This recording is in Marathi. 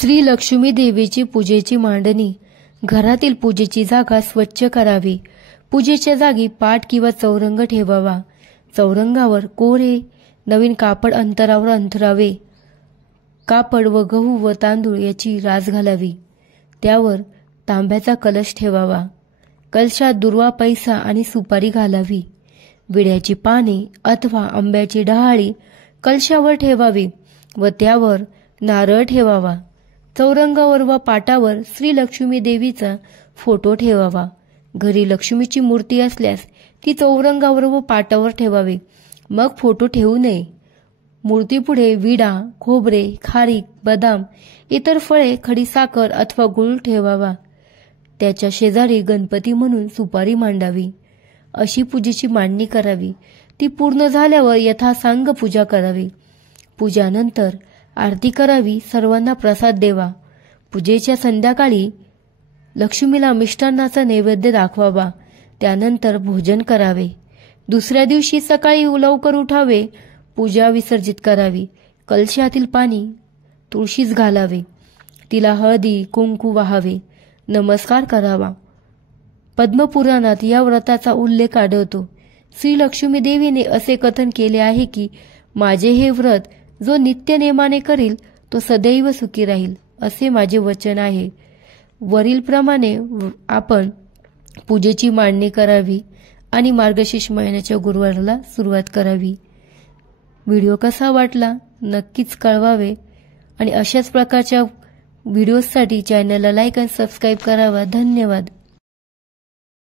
श्री लक्ष्मी देवीची पूजेची मांडणी. घरातील पूजेची जागा स्वच्छ करावी. पूजेच्या जागी पाट किंवा चौरंग ठेवावा. चौरंगावर कोरे नवीन कापड अंतरावर अंथरावे. कापड व गहू व तांदूळ याची रास घालावी. त्यावर तांब्याचा कलश ठेवावा. कलशात दुर्वा, पैसा आणि सुपारी घालावी. विड्याची पाने अथवा आंब्याची डहाळी कलशावर ठेवावी व त्यावर नारळ ठेवावा. चौरंगावर व पाटावर श्री लक्ष्मी देवीचा फोटो ठेवावा. घरी लक्ष्मीची मूर्ती असल्यास ती चौरंगावर व पाटावर ठेवावी, मग फोटो ठेवू नये. मूर्तीपुढे विडा, खोबरे, खारीक, बदाम, इतर फळे, खडीसाखर अथवा गूळ ठेवावा. त्याच्या शेजारी गणपती म्हणून सुपारी मांडावी. अशी पूजेची मांडणी करावी. ती पूर्ण झाल्यावर यथासांग पूजा करावी. पूजानंतर आरती करावी. सर्वांना प्रसाद देवा. पूजेच्या संध्याकाळी लक्ष्मीला मिष्टान्नाचा नैवेद्य दाखवावा. त्यानंतर भोजन करावे. दुसऱ्या दिवशी सकाळी लवकर उठावे. पूजा विसर्जित करावी. कलशातील पाणी तुळशीस घालावे. तिला हळदी कुंकू वाहावे. नमस्कार करावा. पद्मपुराणात या व्रताचा उल्लेख आढळतो. श्री लक्ष्मी देवीने असे कथन केले आहे की माझे हे व्रत जो नित्य नेमाने करील तो सदैव सुखी राहील, असे माझे वचन आहे. वरीलप्रमाणे आपण पूजेची मांडणी करावी आणि मार्गशीर्ष महिन्याच्या गुरुवाराला सुरुवात करावी. व्हिडिओ कसा वाटला नक्कीच कळवावे आणि अशाच प्रकारच्या व्हिडिओसाठी चॅनलला लाईक आणि सबस्क्राईब करावा. धन्यवाद.